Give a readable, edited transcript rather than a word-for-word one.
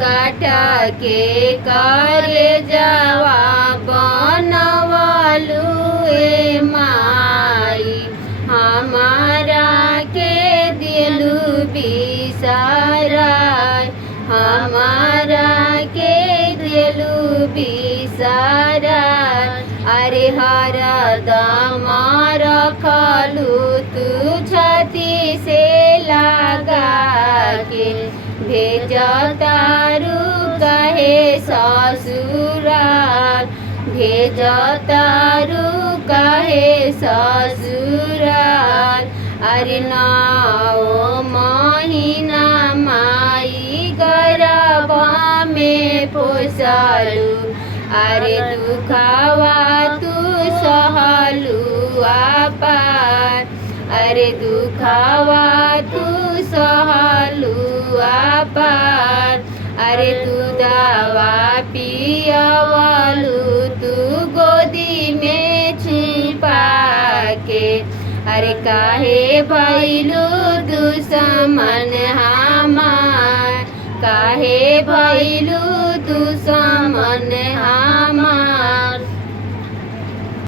काटा के करे जावा बनवलू ए माई हमारा के दिलू बिसराय हमारा के दिलू बिसराय अरे हरदम रखलू तू छाती से लगा के भेजतारू कहे ससुराल भेजतारू कहे ससुराल अरे नाओ महीना माई गर्भ में पोसलू अरे दुखावा तू सहलू अपार अरे दुखावा तू सहलू अपार अरे तू दवा पियवलू तू गोदी में छुपा के अरे काहे भइलू दुश्मन हमार काहे भइलू दुश्मन हमार।